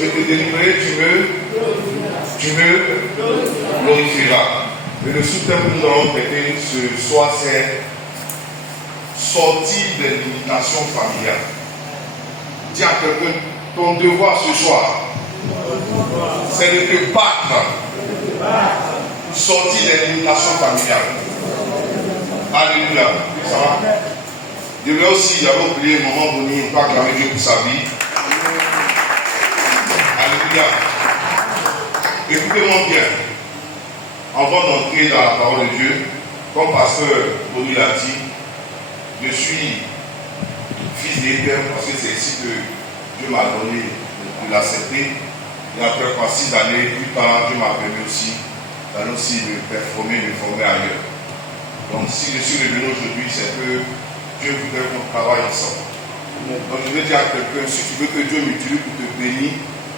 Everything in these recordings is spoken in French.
Je te délivrerai, tu me glorifieras. Et le sous-thème que nous allons traiter ce soir, c'est sortir de l'imitation familiale. Dis à quelqu'un, ton devoir ce soir, c'est de te battre pour sortir de l'imitation familiale. Alléluia. Ça va? Je vais aussi, j'avais oublié un moment donné, on peut acclamer Dieu pour sa vie. Alléluia. Écoutez-moi bien. Avant d'entrer dans la parole de Dieu, comme pasteur Tony l'a dit, je suis fils d'Éther parce que c'est ici que Dieu m'a donné de l'accepter. Et après 6 années plus tard, Dieu m'a permis aussi d'aller aussi me performer, me former ailleurs. Donc si je suis revenu aujourd'hui, c'est que Dieu voudrait qu'on travaille ensemble. Donc je vais dire à quelqu'un, si tu veux que Dieu m'utilise pour te bénir,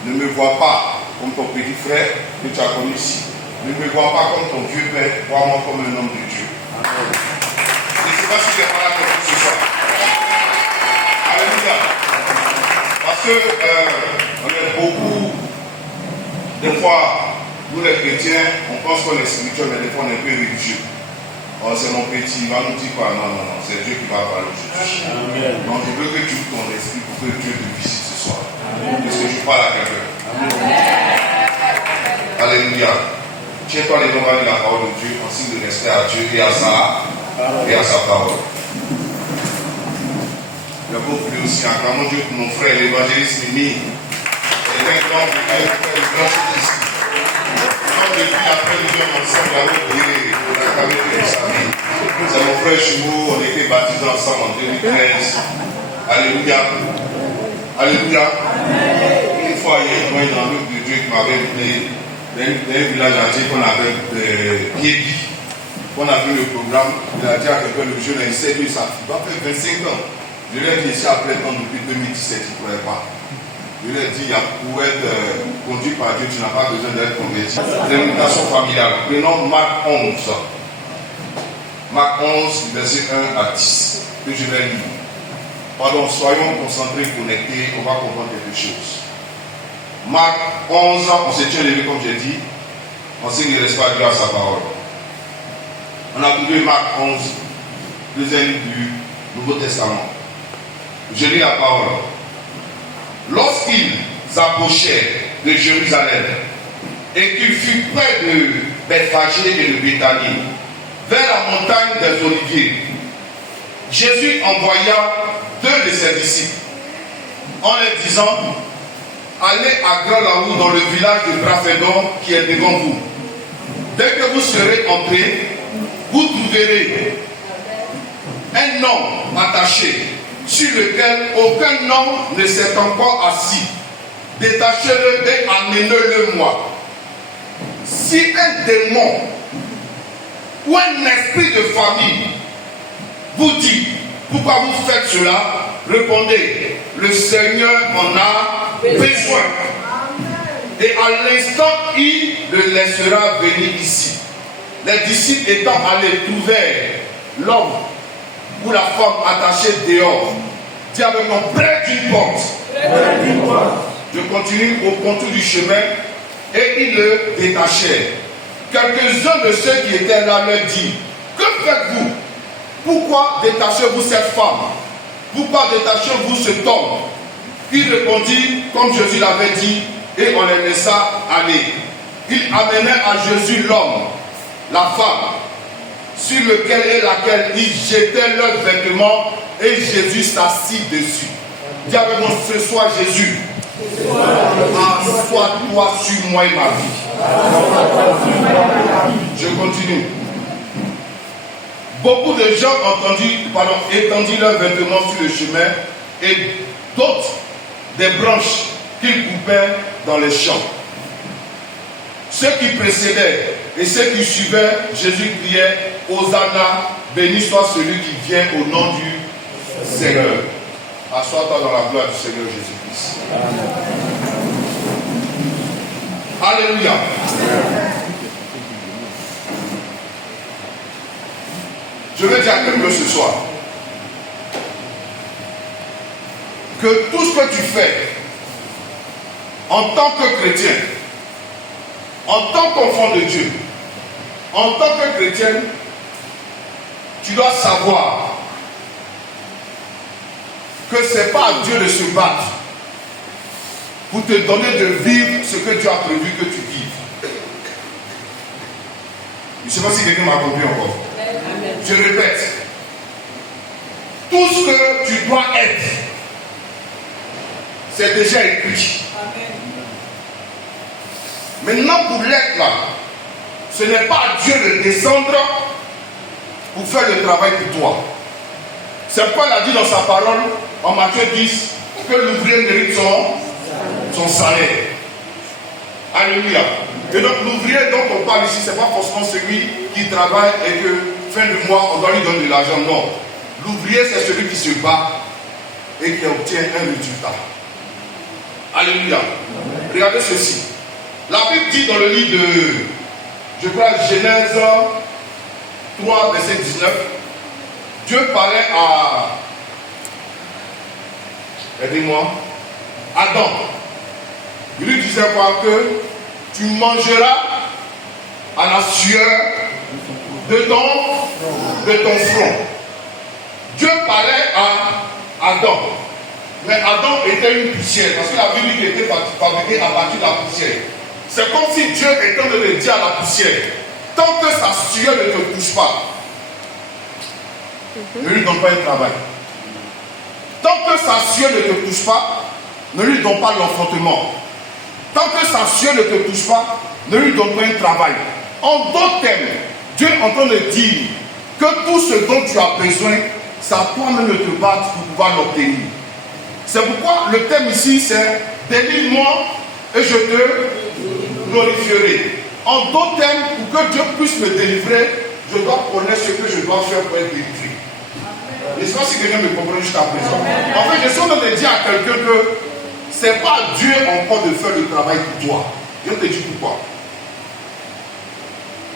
ne me vois pas comme ton petit frère que tu as connu ici. Ne me vois pas comme ton vieux père, vois-moi comme un homme de Dieu. Amen. Je ne sais pas si j'ai pas là comme ce soir. Alléluia. Parce que on est beaucoup, des fois, nous les chrétiens, on pense qu'on est spirituel, mais des fois on est un peu religieux. Oh, c'est mon petit, il va nous dire quoi? Non, c'est Dieu qui va parler aujourd'hui. Amen. Donc je veux que tu ouvres ton esprit pour que Dieu te visite ce soir. Amen. Parce que je parle à quelqu'un. Alléluia. Tiens-toi les noms de la parole de Dieu en signe de respect à Dieu et à sa parole. Je veux vous prier aussi, acclamons Dieu pour mon frère, l'évangéliste Mimi. C'est un grand de Dieu, un grand chose ici. Donc depuis après nous sommes ensemble, nous avons prié pour acclamer Dieu sa vie. C'est mon frère Chimou, on était baptisés ensemble en 2013. Alléluia. Alléluia. Une fois, il y a un homme de Dieu qui m'avait appelé d'un village entier qu'on avait Yébi. On a vu le programme, il a dit à quelqu'un, le jeune, il sait que ça doit faire 25 ans. Je lui ai dit ici après temps depuis 2017, il ne pourrait pas. Je lui ai dit, pour être conduit par Dieu, tu n'as pas besoin d'être converti. L'imitation familiale. Prenons Marc 11. Marc 11, verset 1 à 10. Que je vais lire. Pardon, soyons concentrés, connectés, on va comprendre quelque chose. Marc 11, on se tient levé comme j'ai dit. On signe le respect à Dieu à sa parole. On a trouvé Marc 11, deuxième livre du Nouveau Testament. Je lis la parole. Lorsqu'ils approchèrent de Jérusalem et qu'ils furent près de Bethphagée et de Béthanie, vers la montagne des Oliviers, Jésus envoya 2 de ses disciples en leur disant: allez à Grand-Laour dans le village de Traphédon qui est devant vous. Dès que vous serez entrés, vous trouverez un homme attaché sur lequel aucun homme ne s'est encore assis. Détachez-le et amenez-le moi. Si un démon ou un esprit de famille vous dit: pourquoi vous faites cela? Répondez: le Seigneur en a besoin. Et à l'instant, il le laissera venir ici. Les disciples étant allés trouver l'homme ou la femme attachée dehors, dit avec moi: près d'une porte. Je continue au contour du chemin et ils le détachèrent. Quelques-uns de ceux qui étaient là leur dirent: que faites-vous? Pourquoi détachez-vous cette femme? Pourquoi détachez-vous cet homme? Il répondit comme Jésus l'avait dit, et on les laissa aller. Ils amenèrent à Jésus l'homme, la femme, sur lequel et laquelle ils jetaient leurs vêtements, et Jésus s'assit dessus. Dis avec moi ce soir: Jésus, assois-toi sur moi et ma vie. Je continue. Beaucoup de gens étendirent leurs vêtements sur le chemin, et d'autres des branches qu'ils coupaient dans les champs. Ceux qui précédaient et ceux qui suivaient Jésus criaient: Hosanna, béni soit celui qui vient au nom du Seigneur. Assois-toi dans la gloire du Seigneur Jésus-Christ. Alléluia. Je veux dire à quelqu'un ce soir que tout ce que tu fais en tant que chrétien, en tant qu'enfant de Dieu, en tant que chrétien, tu dois savoir que ce n'est pas à Dieu de se battre pour te donner de vivre ce que Dieu a prévu que tu vives. Je ne sais pas si quelqu'un m'a compris encore. Amen. Je répète. Tout ce que tu dois être, c'est déjà écrit. Amen. Maintenant, pour l'être là, ce n'est pas à Dieu de descendre pour faire le travail pour toi. C'est pourquoi il a dit dans sa parole, en Matthieu 10, que l'ouvrier mérite son salaire. Alléluia. Et donc l'ouvrier dont on parle ici, ce n'est pas forcément celui qui travaille et que fin du mois, on doit lui donner de l'argent. Non. L'ouvrier, c'est celui qui se bat et qui obtient un résultat. Alléluia. Regardez ceci. La Bible dit dans le livre de, je crois, Genèse 3, verset 19, Dieu parlait à, aidez-moi, Adam. Il lui disait quoi? Que tu mangeras à la sueur de ton front. Dieu parlait à Adam. Mais Adam était une poussière. Parce que la Bible dit qu'il était fabriqué à partir de la poussière. C'est comme si Dieu était en train de dire à la poussière, tant que sa sueur ne te touche pas, ne lui donne pas un travail. Tant que sa sueur ne te touche pas, ne lui donne pas l'enfantement. Tant que sa sueur ne te touche pas, ne lui donne pas un travail. En d'autres termes, Dieu est en train de dire que tout ce dont tu as besoin, c'est à toi-même de te battre pour pouvoir l'obtenir. C'est pourquoi le thème ici, c'est délivre-moi et je te glorifierai. En d'autres termes, pour que Dieu puisse me délivrer, je dois connaître ce que je dois faire pour être délivré. Je ne sais pas si quelqu'un me comprend jusqu'à présent. En fait, je suis en train de dire à quelqu'un que ce n'est pas Dieu encore de faire le travail pour toi. Je te dis pourquoi.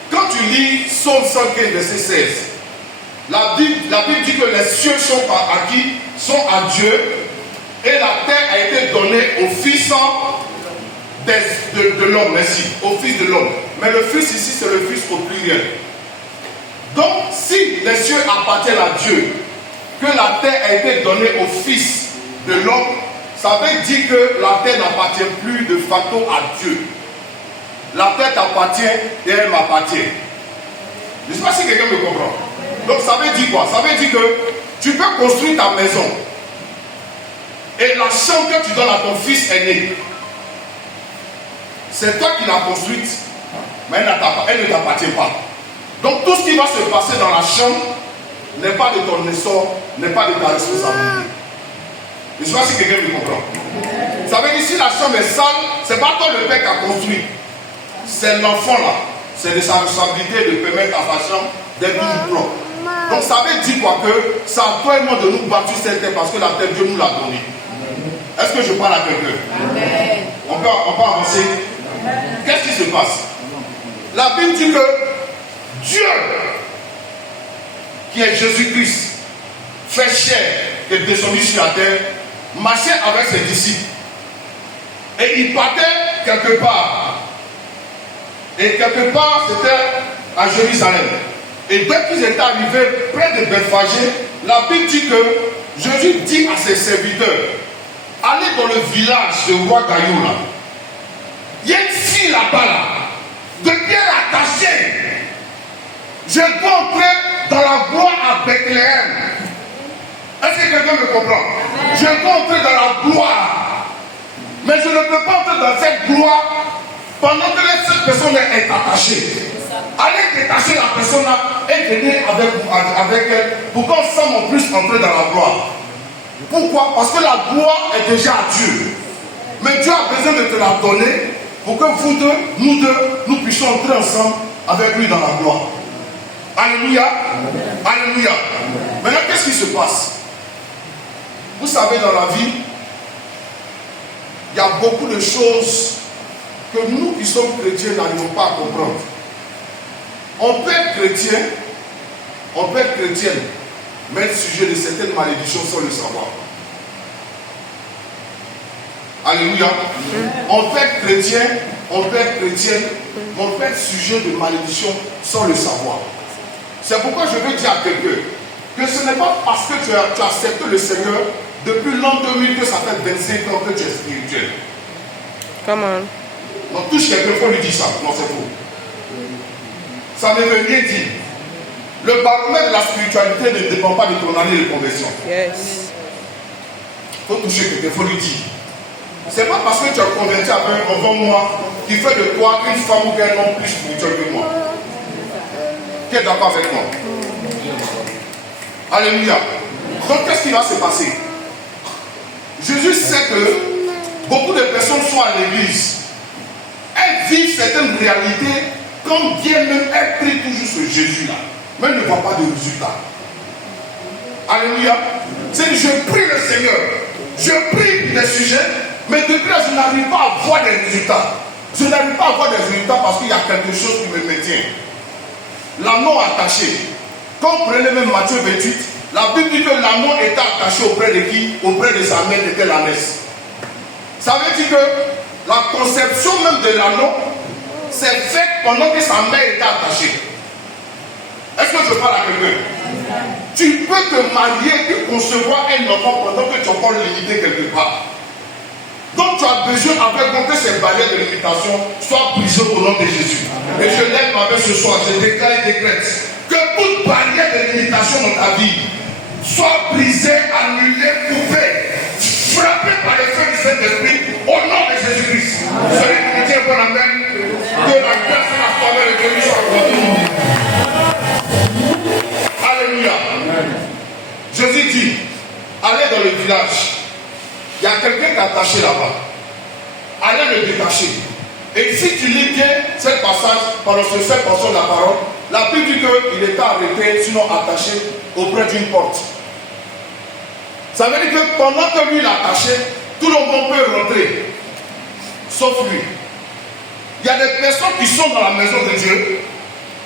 Quand tu lis Psaume 115, verset 16, la Bible dit que les cieux sont à qui? Sont à Dieu, et la terre a été donnée au Fils de l'homme. Merci, au Fils de l'homme. Mais le Fils ici, c'est le Fils au pluriel. Donc, si les cieux appartiennent à Dieu, que la terre a été donnée au Fils de l'homme, ça veut dire que la terre n'appartient plus de facto à Dieu. La terre t'appartient et elle m'appartient. Je ne sais pas si quelqu'un me comprend. Donc ça veut dire quoi? Ça veut dire que tu peux construire ta maison et la chambre que tu donnes à ton fils aîné, c'est toi qui l'as construite, mais elle ne t'appartient pas. Donc tout ce qui va se passer dans la chambre n'est pas de ton essor, n'est pas de ta responsabilité. Je ne sais pas si quelqu'un me comprend. Ça veut dire si la chambre est sale, ce n'est pas toi le père qui a construit. C'est l'enfant là. C'est de sa responsabilité de permettre à sa chambre d'être toujours propre. Donc ça veut dire quoi? Que c'est à toi et moi de nous battre cette terre parce que la terre, Dieu nous l'a donnée. Est-ce que je parle à quelqu'un? On peut avancer. Qu'est-ce qui se passe? La Bible dit que Dieu, qui est Jésus-Christ, fait chair et descendu sur la terre, marchait avec ses disciples. Et il partait quelque part. Et quelque part, c'était à Jérusalem. Et dès qu'ils étaient arrivés près de Bethphagée, la Bible dit que Jésus dit à ses serviteurs, allez dans le village de roi Gaillot là. Il y a une fille là-bas là, de pierre attachée. Je dois entrer dans la gloire à Bethléem. Est-ce que quelqu'un me comprend? Je dois entrer dans la gloire. Mais je ne peux pas entrer dans cette gloire pendant que cette personne est attachée. Allez détacher la personne là et venir avec elle pour qu'ensemble on puisse entrer dans la gloire. Pourquoi? Parce que la gloire est déjà à Dieu. Mais Dieu a besoin de te la donner pour que vous deux, nous puissions entrer ensemble avec lui dans la gloire. Alléluia. Alléluia. Maintenant, qu'est-ce qui se passe? Vous savez, dans la vie, il y a beaucoup de choses que nous qui sommes chrétiens n'arrivons pas à comprendre. On peut être chrétien, on peut être chrétienne, mais être sujet de certaines malédictions sans le savoir. Alléluia. On peut être chrétien, on peut être chrétienne, mais on peut être sujet de malédiction sans le savoir. C'est pourquoi je veux dire à quelqu'un que ce n'est pas parce que tu as accepté le Seigneur depuis l'an 2000 que ça fait 25 ans que tu es spirituel. Come on. On touche quelqu'un, il faut lui dire ça. Non, c'est faux. Ça ne veut rien dire. Le baromètre de la spiritualité ne dépend pas de ton année de conversion. Yes. Il faut toucher quelqu'un, il faut lui dire. C'est pas parce que tu as converti avant moi qui fait de toi une femme ou un homme plus spirituel que moi. Qui est d'accord avec moi? Alléluia. Donc qu'est-ce qui va se passer? Jésus sait que beaucoup de personnes sont à l'église. Elles vivent certaines réalités comme bien même elles prient toujours ce Jésus-là. Mais elles ne voient pas de résultats. Alléluia. C'est je prie le Seigneur. Je prie des sujets, mais depuis là, je n'arrive pas à voir des résultats. Je n'arrive pas à voir des résultats parce qu'il y a quelque chose qui me maintient. L'anneau attaché. Quand vous prenez même Matthieu 28, la Bible dit que l'anneau était attaché auprès de qui? Auprès de sa mère, était l'ânesse. Ça veut dire que la conception même de l'anneau s'est faite pendant que sa mère était attachée. Est-ce que je parle à quelqu'un? Tu peux te marier et concevoir un enfant pendant que tu es encore limité quelque part. Donc tu as besoin, avec que ces barrières de limitation soient brisées au nom de Jésus. Et je lève ma main ce soir, je déclare et décrète que toute barrière de limitation dans ta vie soit brisée, annulée, coupée, frappée par les feux du Saint-Esprit au nom de Jésus-Christ. Celui qui me tient bon amen, que la grâce et la faveur de Dieu soient accordées. Alléluia. Jésus dit, allez dans le village. Il y a quelqu'un qui est attaché là-bas. Allez le détacher. Et si tu lis bien ce passage, pendant ce fait portion de la parole, la Bible dit qu'il était arrêté, sinon attaché auprès d'une porte. Ça veut dire que pendant que lui il est attaché, tout le monde peut rentrer, sauf lui. Il y a des personnes qui sont dans la maison de Dieu,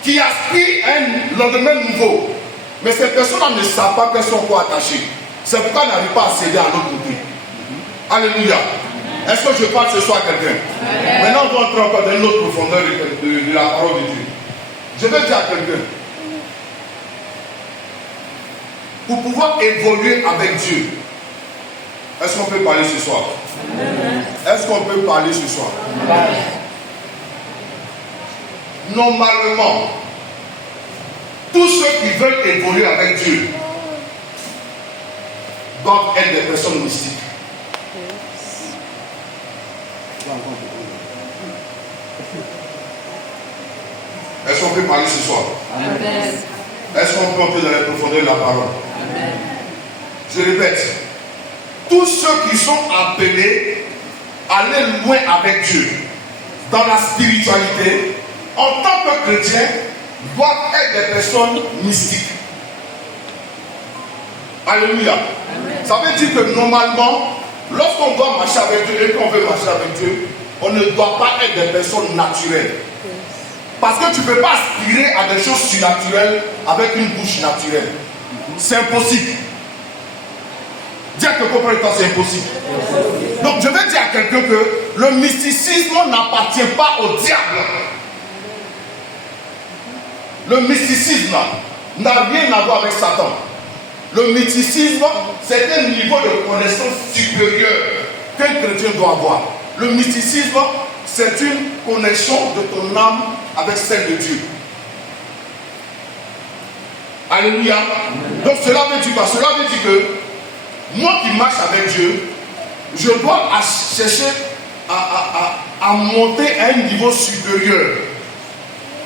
qui aspirent à un lendemain nouveau. Mais ces personnes-là ne savent pas qu'elles sont encore attachées. C'est pourquoi elles n'arrivent pas à céder à l'autre côté. Alléluia. Est-ce que je parle ce soir à quelqu'un? Maintenant, on va entrer encore dans une autre profondeur de la parole de Dieu. Je vais dire à quelqu'un, pour pouvoir évoluer avec Dieu, est-ce qu'on peut parler ce soir? Est-ce qu'on peut parler ce soir? Normalement, tous ceux qui veulent évoluer avec Dieu doivent être des personnes mystiques. Est-ce qu'on peut parler ce soir? Amen. Est-ce qu'on peut entrer dans les profondeurs de la parole? Amen. Je répète, tous ceux qui sont appelés à aller loin avec Dieu dans la spiritualité, en tant que chrétiens, doivent être des personnes mystiques. Alléluia. Amen. Ça veut dire que normalement, lorsqu'on doit marcher avec Dieu et qu'on veut marcher avec Dieu, on ne doit pas être des personnes naturelles. Parce que tu ne peux pas aspirer à des choses surnaturelles avec une bouche naturelle. C'est impossible. Dis à quelqu'un auprès de toi, c'est impossible. Donc je vais dire à quelqu'un que le mysticisme n'appartient pas au diable. Le mysticisme n'a rien à voir avec Satan. Le mysticisme, c'est un niveau de connaissance supérieur qu'un chrétien doit avoir. Le mysticisme, c'est une connexion de ton âme avec celle de Dieu. Alléluia. Donc cela veut dire quoi? Cela veut dire que moi qui marche avec Dieu, je dois chercher à monter à un niveau supérieur.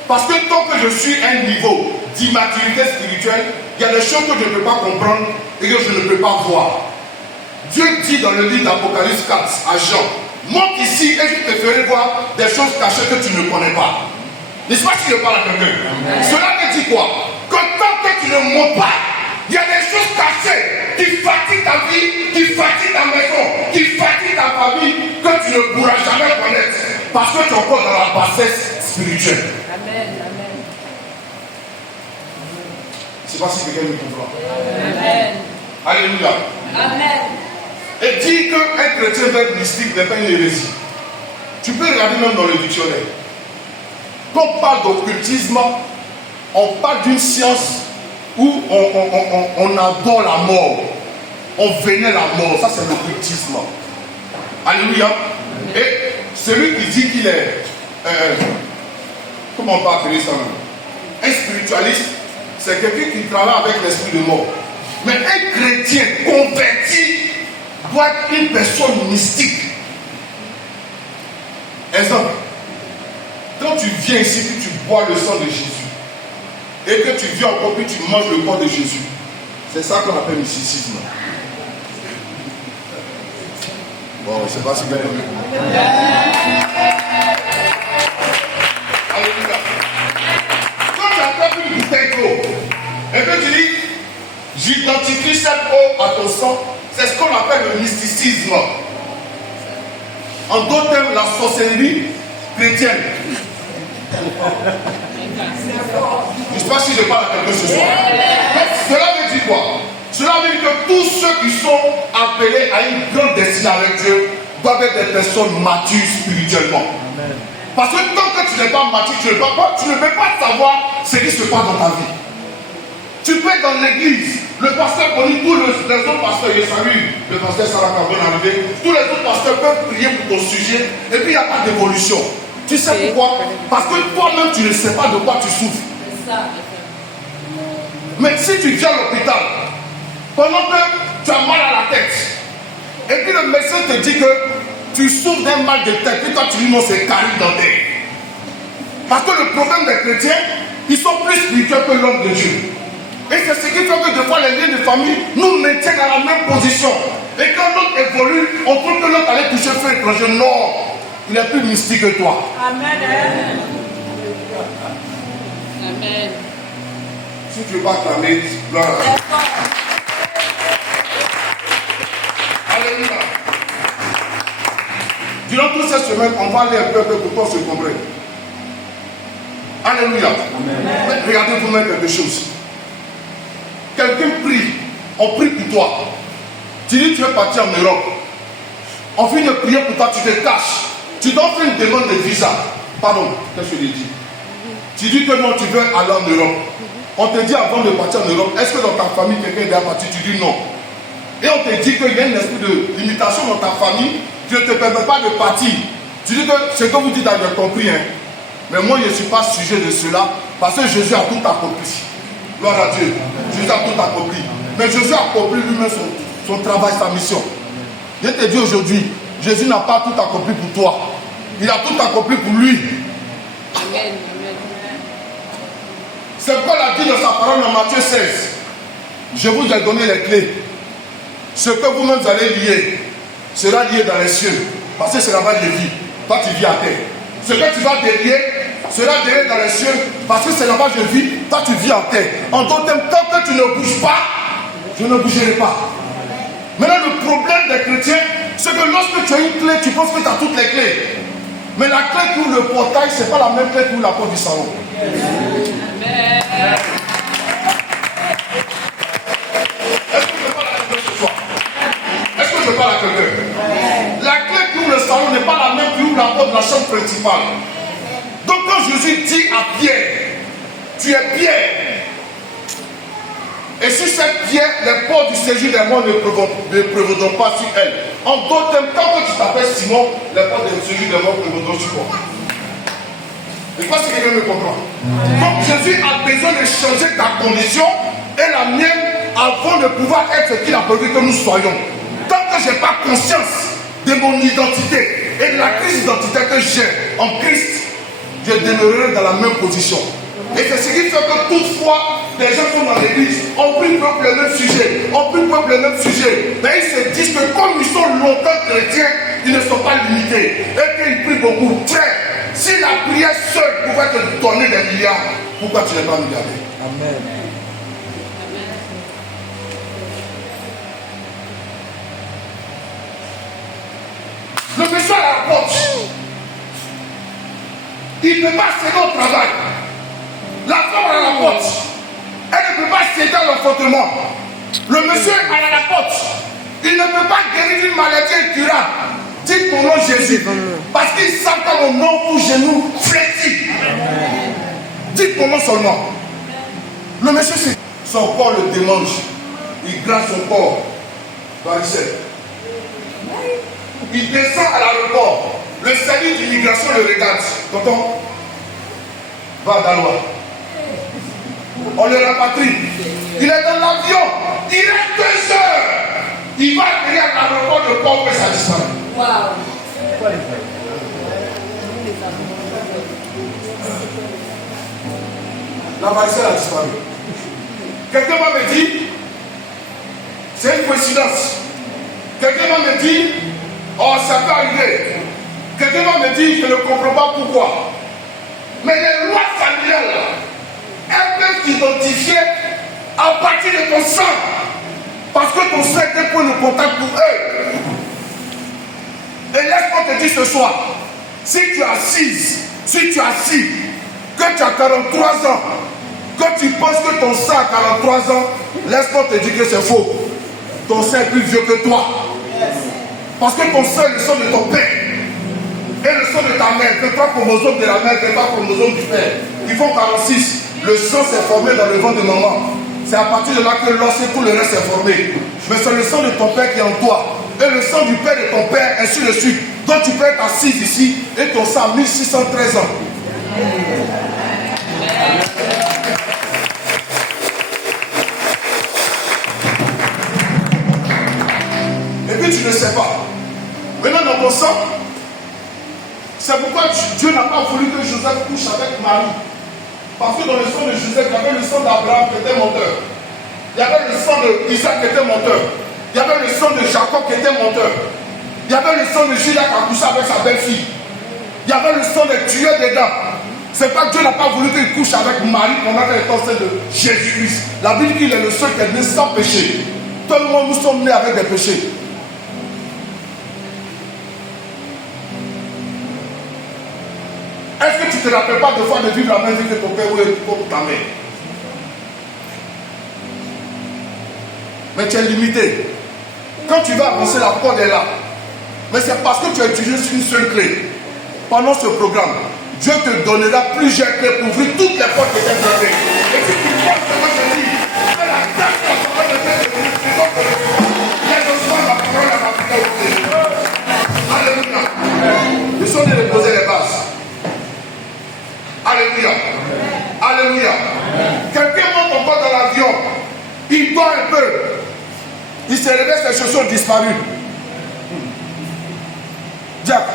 Parce que tant que je suis à un niveau d'immaturité spirituelle, il y a des choses que je ne peux pas comprendre et que je ne peux pas voir. Dieu dit dans le livre d'Apocalypse 4 à Jean, monte ici et je te ferai voir des choses cachées que tu ne connais pas. N'est-ce pas si je parle à quelqu'un? Cela te dit quoi? Que tant que tu ne montes pas, il y a des choses cachées qui fatiguent ta vie, qui fatiguent ta maison, qui fatiguent ta famille, que tu ne pourras jamais connaître. Parce que tu es encore dans la bassesse spirituelle. Amen. Amen. Je ne sais pas si quelqu'un me comprend. Amen. Alléluia. Amen. Et dire qu'un chrétien veut être mystique n'est pas une hérésie. Tu peux regarder même dans le dictionnaire. Quand on parle d'occultisme, on parle d'une science où on adore la mort. On vénère la mort. Ça, c'est l'occultisme. Alléluia. Et celui qui dit qu'il est... comment on peut appeler ça même? Un spiritualiste, c'est quelqu'un qui travaille avec l'esprit de mort. Mais un chrétien converti doit être une personne mystique. Exemple, quand tu viens ici et tu bois le sang de Jésus, et que tu viens encore et tu manges le corps de Jésus, c'est ça qu'on appelle mysticisme. Bon, je ne sais pas si vous avez vu. Alléluia. Quand tu attrapes une bouteille d'eau, et que tu dis, j'identifie cette eau à ton sang, c'est ce qu'on appelle le mysticisme. En d'autres termes, la sorcellerie chrétienne. Je ne sais pas si je parle à quelqu'un ce soir. Mais cela veut dire quoi? Cela veut dire que tous ceux qui sont appelés à une grande destinée avec Dieu doivent être des personnes matures spirituellement. Amen. Parce que tant que tu n'es pas mature, tu ne peux pas savoir ce qui se passe dans ta vie. Tu peux être dans l'église, le pasteur connaît tous les autres pasteurs, je salue le pasteur Sarah Carbon arrivé, tous les autres pasteurs peuvent prier pour ton sujet, et puis il n'y a pas d'évolution. Tu sais pourquoi? Parce que toi-même tu ne sais pas de quoi tu souffres. Mais si tu viens à l'hôpital, pendant que tu as mal à la tête, et puis le médecin te dit que tu souffres d'un mal de tête, et toi tu dis non, c'est carie dentaire. Parce que le problème des chrétiens, ils sont plus spirituels que l'homme de Dieu. Et c'est ce qui fait que des fois les liens de famille nous maintiennent dans la même position. Et quand l'autre évolue, on trouve que l'autre allait toucher feu étranger. Non, il est plus mystique que toi. Amen. Amen. Si tu ne veux pas acclamer, gloire à Dieu. Alléluia. Durant toute cette semaine, on va aller un peu pour qu'on se comprenne. Alléluia. Amen. Regardez vous-même quelque chose. Quelqu'un prie, on prie pour toi. Tu dis que tu veux partir en Europe. On finit de prier pour toi, tu te caches. Tu dois faire une demande de visa. Pardon, qu'est-ce que je dis? Tu dis que non, tu veux aller en Europe. On te dit avant de partir en Europe, est-ce que dans ta famille quelqu'un est déjà parti? Tu dis non. Et on te dit qu'il y a une espèce de limitation dans ta famille, tu ne te permets pas de partir. Tu dis que ce que vous dites, j'ai compris. Hein. Mais moi, je ne suis pas sujet de cela parce que Jésus a tout accompli. Gloire à Dieu. Jésus a tout accompli. Mais Jésus a accompli lui-même son travail, sa mission. Je te dis aujourd'hui, Jésus n'a pas tout accompli pour toi. Il a tout accompli pour lui. Amen. C'est Paul a dit dans sa parole dans Matthieu 16. Je vous ai donné les clés. Ce que vous-même allez lier sera lié dans les cieux. Parce que c'est là-bas que je vis. Toi tu vis à terre. Ce que tu vas délier sera délié dans les cieux. Parce que c'est là-bas que je vis. Toi tu vis en terre. En d'autres termes, tant que tu ne bouges pas, je ne bougerai pas. Maintenant le problème des chrétiens, c'est que lorsque tu as une clé, tu penses que tu as toutes les clés. Mais la clé qui ouvre le portail, ce n'est pas la même clé qui ouvre la porte du salon. Amen. Est-ce que je parle à quelqu'un ce soir? Est-ce que je parle à quelqu'un? La clé qui ouvre le salon n'est pas la même qui ouvre la porte de la chambre principale. Donc quand Jésus dit à Pierre, tu es Pierre. Et si cette pierre, les portes du séjour des morts ne prévaudront pas sur elle. En d'autres termes, quand tu t'appelles Simon, les portes du séjour des morts prévaudront sur toi. Je ne sais pas si quelqu'un me comprend. Donc Jésus a besoin de changer ta condition et la mienne avant de pouvoir être ce qu'il a prévu que nous soyons. Tant que je n'ai pas conscience de mon identité et de la crise d'identité que j'ai en Christ, je demeurerai dans la même position. Et c'est ce qui fait que toutefois, des gens sont dans l'église, on prie pour le même sujet, on prie pour le même sujet. Mais ils se disent que comme ils sont longtemps chrétiens, ils ne sont pas limités. Et qu'ils prient beaucoup. Frère, si la prière seule pouvait te donner des milliards, pourquoi tu n'es pas milliardaire? Amen. Le monsieur à la porte, il ne peut pas céder au travail. La femme à la porte, elle ne peut pas céder à l'enfantement. Le monsieur est à la porte, Il ne peut pas guérir une maladie incurable. Dites mon nom Jésus. Parce qu'il sent que mon nom pour genou flétrit. Dites mon nom seulement. Le monsieur, c'est son corps le démange. Il gratte son corps. Varicelle. Il descend à l'aéroport. Le service d'immigration le regarde. Tonton, va à Daloa. On le rapatrie. Il est dans l'avion. Il reste 2 heures. Il va atterrir à l'aéroport de Port et ça disparaît. Wow. La varicelle a disparu. Quelqu'un va me dire, c'est une coïncidence. Quelqu'un va me dire, oh, ça peut arriver. Quelqu'un va me dire, je ne comprends pas pourquoi. Mais les lois familiales, elles peuvent t'identifier à partir de ton sang. Parce que ton sang est un point de contact pour eux. Et laisse-moi te dire ce soir, si tu es assise, si tu es assis, que tu as 43 ans, que tu penses que ton sang a 43 ans, laisse-moi te dire que c'est faux. Ton sang est plus vieux que toi. Parce que ton sang est le sang de ton père. Et le sang de ta mère, que toi chromosome de la mère, que toi chromosome du père. Ils font 46. Le sang s'est formé dans le ventre de maman. C'est à partir de là que l'os et tout le reste s'est formé. Mais c'est le sang de ton père qui est en toi. Et le sang du père de ton père, ainsi de suite. Donc tu peux être assise ici et ton sang a 1613 ans. Et puis tu ne sais pas. Maintenant dans ton sang, c'est pourquoi Dieu n'a pas voulu que Joseph couche avec Marie. Parce que dans le sang de Joseph, il y avait le sang d'Abraham qui était menteur. Il y avait le sang d'Isaac qui était menteur. Il y avait le sang de Jacob qui était menteur. Il y avait le sang de Judas qui a couché avec sa belle-fille. Il y avait le sang des tueurs des dents. C'est pas que Dieu n'a pas voulu qu'il couche avec Marie pendant les temps de Jésus-Christ. La Bible dit qu'il est le seul qui est né sans péché. Tout le monde, nous sommes nés avec des péchés. Est-ce que tu ne te rappelles pas de fois de vivre la même vie que ton père ou ta mère? Mais tu es limité. Quand tu vas avancer, la porte est là. Mais c'est parce que tu as utilisé une seule clé. Pendant ce programme, Dieu te donnera plusieurs clés pour ouvrir toutes les portes qui étaient fermées. Et si tu vois ce que je dis, c'est la grâce de la parole de Dieu. Les besoins de la parole à ma vie. Alléluia. Nous sommes venus poser les bases. Alléluia. Alléluia. Quelqu'un monte encore dans l'avion. Il dort un peu. Il se réveille, ses chaussures ont disparu. Jack,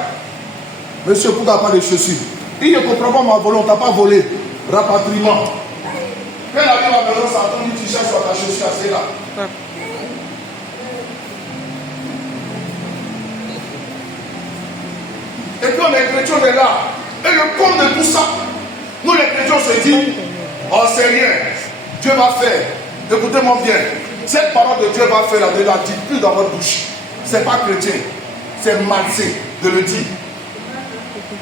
monsieur, pourquoi tu n'as pas de chaussures? Il ne comprend pas ma volonté, tu n'as pas volé. Rapatriement. Quand la vie à la maison, ça attend, tu cherches sur ta chaussure, c'est là. Et puis on est chrétiens, on est là. Et le compte de tout ça, nous les chrétiens, on se dit, oh c'est rien, Dieu va faire. Écoutez-moi bien, cette parole de Dieu va faire, ne la dites plus dans votre bouche. C'est pas chrétien, c'est malsain de le dire.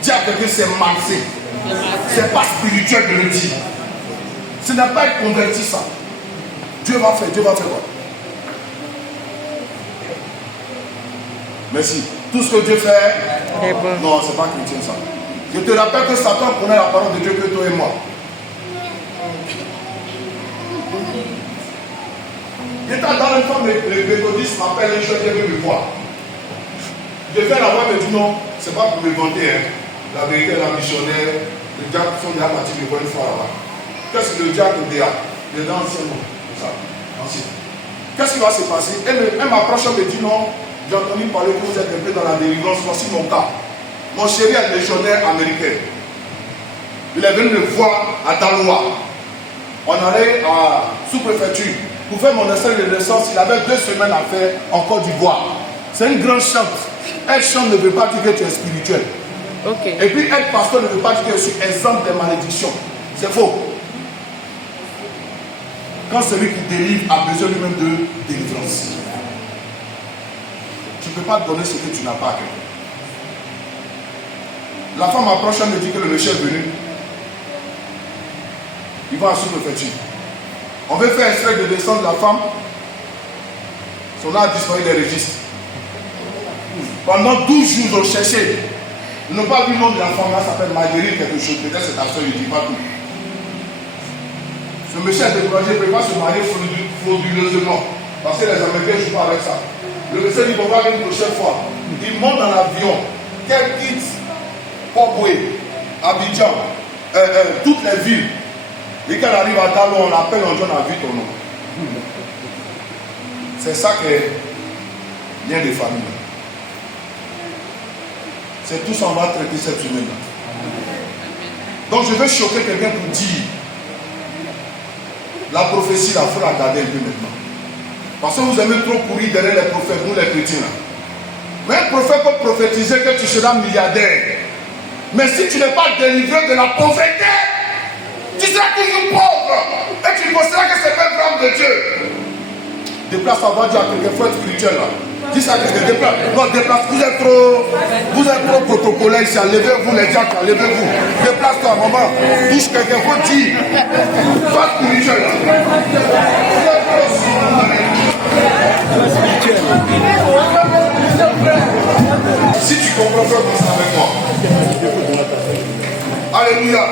Dis à quelqu'un, c'est malsain. C'est pas spirituel de le dire. Ce n'est pas être converti ça. Dieu va faire quoi? Merci. Tout ce que Dieu fait, non, c'est pas chrétien ça. Je te rappelle que Satan connaît la parole de Dieu que toi et moi. J'étais dans une femme, le méthodiste m'appelle un jour, il veut me voir. Je viens la voir, il me dit non, c'est pas pour me vanter. Hein. La vérité, la missionnaire, le diable sont déjà partis me voir une fois là-bas. Qu'est-ce que le diable dit? Il est dans l'ancien mot. Qu'est-ce qui va se passer? Elle m'approche, elle me dit non, j'ai entendu parler que vous êtes un peu dans la délivrance, voici mon cas. Mon chéri est un légionnaire américain. Il est venu me voir à Daloa. On allait à sous-préfecture. Pour faire mon essai de naissance, il avait 2 semaines à faire en Côte d'Ivoire. C'est une grande chante. Être chante ne veut pas dire que tu es spirituel. Okay. Et puis être pasteur ne veut pas dire que je suis exemple des malédictions. C'est faux. Quand celui qui délivre a besoin lui-même de délivrance. Tu ne peux pas donner ce que tu n'as pas à quelqu'un. La femme approche, elle me dit que le monsieur est venu. Il va à sous-préfecture. On veut faire extrait de descendre de la femme. Son nom a disparu des registres. Pendant 12 jours, ils ont cherché. Ils n'ont pas vu le nom de la femme, là, s'appelle Marguerite quelque chose. Peut-être c'est ta soeur, je ne dis pas tout. Ce monsieur a découragé, il ne peut pas se marier frauduleusement. Parce que les Américains ne jouent pas avec ça. Le monsieur dit, on va venir une prochaine fois. Il monte dans l'avion. Quel quitte Port-Boué, Abidjan, toutes les villes. Et quand on arrive à Dalo, on l'appelle, on dit on a vu ton nom. C'est ça que lien de famille. C'est tout ça qu'on va traiter cette semaine. Donc je vais choquer quelqu'un pour dire la prophétie, il faut la garder un peu maintenant. Parce que vous aimez trop courir derrière les prophètes, nous les chrétiens. Mais un prophète peut prophétiser que tu seras milliardaire. Mais si tu n'es pas délivré de la pauvreté, tu seras toujours pauvre. Et tu penseras que c'est pas un homme de Dieu. Déplace ta voix, dis à quelqu'un, il faut être spirituel là. Dis ça à quelqu'un, déplace. Non, déplace. Vous êtes trop protocolaire ici. Levez-vous les diacres, levez-vous. Déplace-toi, maman. Touche quelqu'un, faut dire. Sois spirituel là. Si tu comprends, fais comme ça avec moi. Alléluia.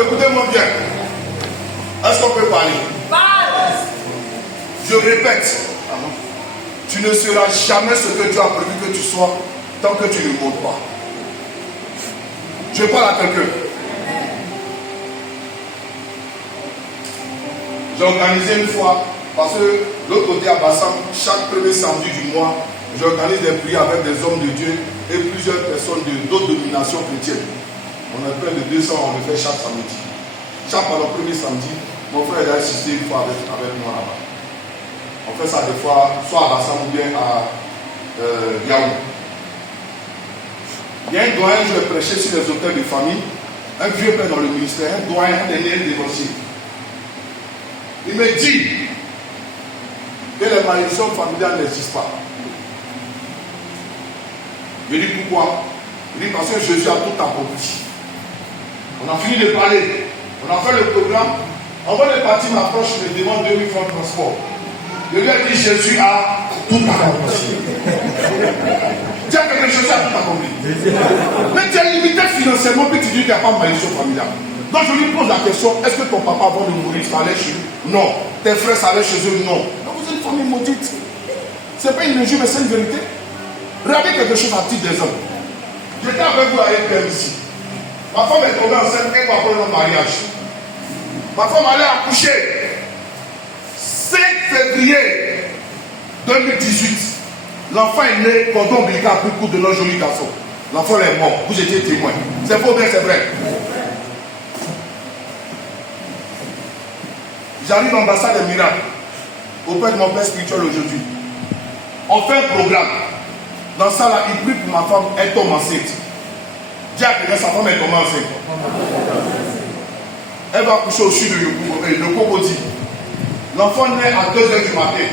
Écoutez-moi bien. Est-ce qu'on peut parler? Je répète, tu ne seras jamais ce que Dieu a prévu que tu sois tant que tu ne montes pas. Je parle à quelqu'un. J'ai organisé une fois, parce que l'autre côté à Bassam, chaque premier samedi du mois, j'organise des prières avec des hommes de Dieu et plusieurs personnes d'autres dominations chrétiennes. On a près de 200, on le fait chaque samedi. Chaque premier samedi, mon frère a assisté une fois avec moi là-bas. On fait ça des fois, soit à Bassam ou bien à Yaoundé. Il y a un doyen, je vais prêcher sur les hôtels de famille, un vieux père dans le ministère, un doyen, un dernier dévancier. Il me dit que les malédictions familiales n'existent pas. Je lui dis pourquoi? Il dit parce que Jésus a tout accompli. On a fini de parler, on a fait le programme. Avant de partir, m'approche, je me demande 2000 francs de transport. Je lui ai dit Jésus a tout accompli. Tiens, que Jésus a tout accompli. Mais tu es limité financièrement, puis tu dis qu'il n'y a pas de malédiction familiale. Donc je lui pose la question, est-ce que ton papa avant de mourir, ça allait chez lui? Non. Tes frères, ça allait chez eux? Non. Donc vous êtes une famille maudite. Ce n'est pas une injure, mais c'est une vérité. Regardez quelque chose à titre des hommes. J'étais avec vous à EPM ici. Ma femme est tombée enceinte, elle va prendre un mariage. Ma femme allait accoucher. 5 février 2018. L'enfant est né, cordon ombilical à coup de notre joli garçon. L'enfant est mort. Vous étiez témoin. C'est faux, bien, c'est vrai. J'arrive à l'ambassade des miracles auprès de mon père spirituel aujourd'hui. On fait un programme. Dans ça, là, il prie pour ma femme, elle tombe enceinte. Dis à quelqu'un, sa femme est tombée enceinte. Elle va coucher au sud de le Cocody. L'enfant naît à 2h du matin.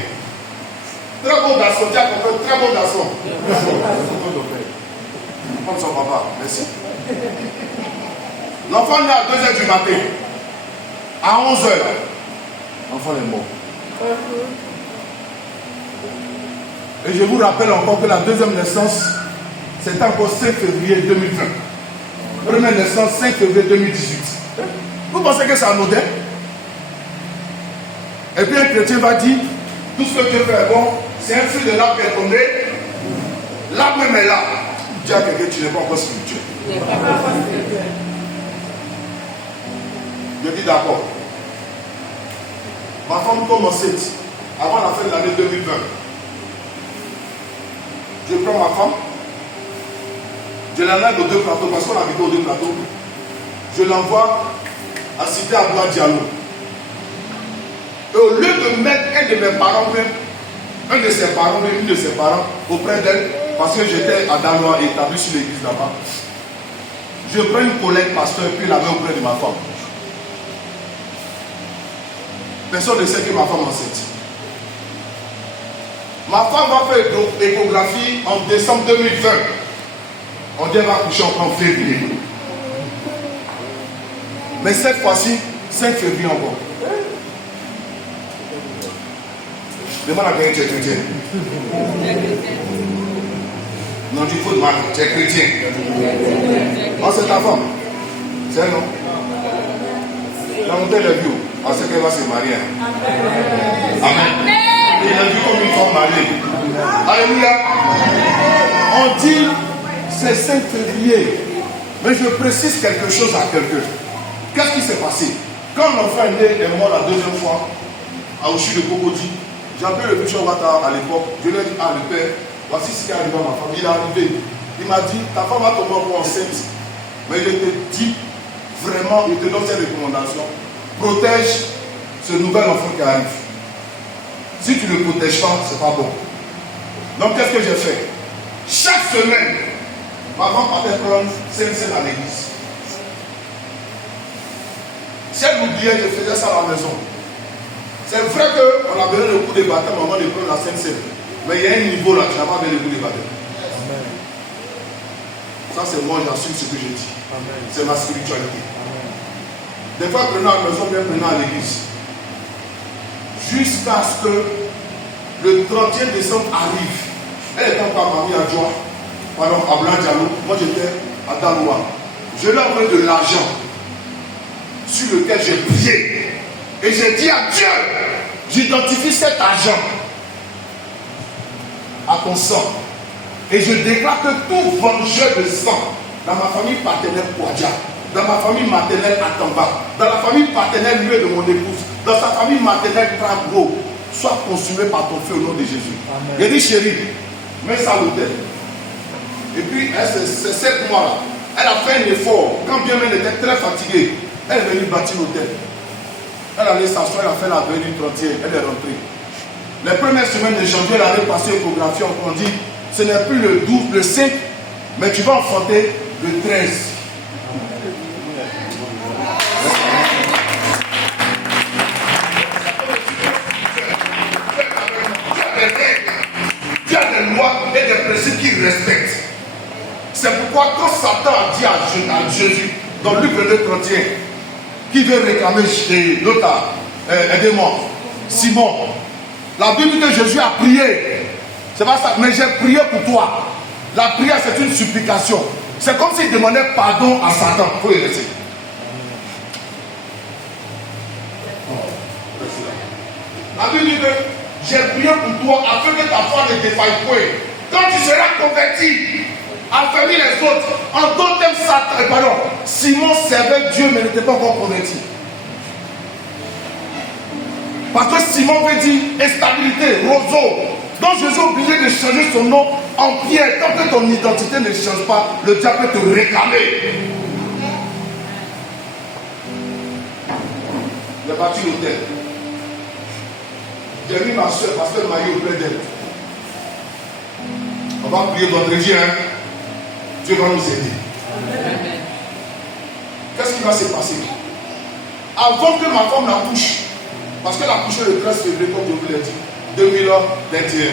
Très beau garçon, dis à quelqu'un, très beau garçon. Comme son papa, merci. L'enfant naît à 2h du matin. À 11h, l'enfant est mort. Et je vous rappelle encore que la deuxième naissance, c'est encore 5 février 2020. Première naissance, 5 février 2018. Vous pensez que c'est anodin? Et puis un chrétien va dire, tout ce que Dieu fait est bon, c'est un fruit de l'arbre qui est tombé, l'arbre même est là. Dis à quelqu'un, tu n'es pas encore spirituel. Je dis d'accord. Ma femme tombe enceinte avant la fin de l'année 2020. Je prends ma femme, je l'enlève aux 2 plateaux, parce qu'on habitait aux 2 plateaux. Je l'envoie à Cité Abdoua Diallo. Et au lieu de mettre un de mes parents, même, un de ses parents, même une de ses parents, auprès d'elle, parce que j'étais à Daloa établi sur l'église là-bas, je prends une collègue pasteur puis la mets auprès de ma femme. Personne ne sait que ma femme est enceinte. Ma femme va faire l'échographie en décembre 2020. On dit qu'elle va coucher en février. Mais cette fois-ci, 5 février encore. Demande à quelqu'un, tu es chrétien. Non, tu faut demander, tu es chrétien. Oh, c'est ta femme. C'est un nom. La montée de vie, on sait qu'elle va se marier. Amen. Et il a vu comme une femme mariée. Alléluia. On dit c'est 5 février. Mais je précise quelque chose à quelqu'un. Qu'est-ce qui s'est passé? Quand l'enfant est mort la deuxième fois, à Ouchi de Cocody, j'ai appelé le bishop Ouattara à l'époque. Je lui ai dit, le père, voici ce qui est arrivé à ma femme. Il est arrivé. Il m'a dit, ta femme va tomber enceinte. Mais je te dis, vraiment, il te donne cette recommandation. Protège ce nouvel enfant qui arrive. Si tu ne le protèges pas, ce n'est pas bon. Donc, qu'est-ce que j'ai fait? Chaque semaine, maman partait prendre 5 à l'église. Si elle m'oubliait, je faisais ça à la maison. C'est vrai qu'on a donné le coup de baptême avant de prendre la Sainte-Seine. Mais il y a un niveau là, tu n'as pas donné le coup de baptême. Amen. Ça, c'est moi, j'assume ce que je dis. C'est ma spiritualité. Amen. Des fois, prenons à la maison, bien prenons à l'église. Jusqu'à ce que le 31 décembre arrive. Elle est encore à Mamie Adjoa. Pardon, à Blanc Diallo. Moi, j'étais à Daloa. Je lui ai envoyé de l'argent sur lequel j'ai prié. Et j'ai dit à Dieu, j'identifie cet argent à ton sang. Et je déclare que tout vengeur de sang dans ma famille paternelle Kouadja, dans ma famille maternelle Atamba, dans la famille paternelle lui de mon épouse, dans sa famille maternelle Trabro, soit consumé par ton feu au nom de Jésus. Amen. J'ai dit chérie, mets ça à l'hôtel. Et puis, c'est 7 mois là. Elle a fait un effort. Quand bien même elle était très fatiguée, elle est venue bâtir l'hôtel. Elle allait s'asseoir, elle a fait la veille du 31, elle est rentrée. Les premières semaines de janvier, elle allait passer l'échographie, on dit, ce n'est plus le 12, le 5, mais tu vas enfanter le 13. Dieu a des lois et des principes qu'il respecte. C'est pourquoi quand Satan a dit à Jésus, dans Luc 22, 31, qui veut réclamer chez l'autre, aidez-moi, Simon. La Bible dit que Jésus a prié. C'est pas ça, mais j'ai prié pour toi. La prière, c'est une supplication. C'est comme s'il demandait pardon à Satan. Il faut y laisser. La Bible dit que j'ai prié pour toi afin que ta foi ne défaille point. Quand tu seras converti, affermis les autres. En d'autres termes, Satan, pardon, Simon servait Dieu mais n'était pas encore converti. Parce que Simon veut dire instabilité, roseau. Donc Jésus est obligé de changer son nom en Pierre. Tant que ton identité ne change pas, le diable peut te réclamer. Il a bâti l'hôtel. J'ai mis ma soeur, parce qu'elle m'a eu auprès d'elle. On va prier vendredi, hein. Dieu va nous aider. Amen. Qu'est-ce qui va se passer? Avant que ma femme l'accouche, parce qu'elle a accouché le 13 février, comme je vous l'ai dit, 2021,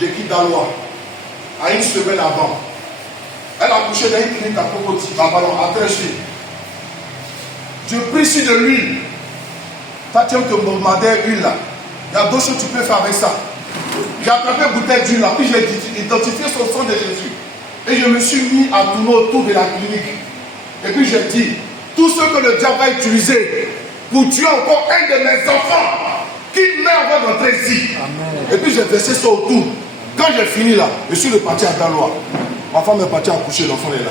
j'ai quitté Daloa, à une semaine avant. Elle a accouché dans une clinique à Cocody, à Trècheville. Je prie sur de l'huile. Tu tiens que mon madère huile là. Il y a d'autres choses que tu peux faire avec ça. J'ai attrapé une bouteille d'huile là, puis j'ai identifié son sang de Jésus. Et je me suis mis à tourner autour de la clinique. Et puis j'ai dit, tout ce que le diable va utiliser pour tuer encore un de mes enfants, qu'il meurt avant d'entrer ici. Amen. Et puis j'ai versé ça autour. Quand j'ai fini là, je suis reparti à Daloa. Ma femme est partie accoucher, l'enfant est là.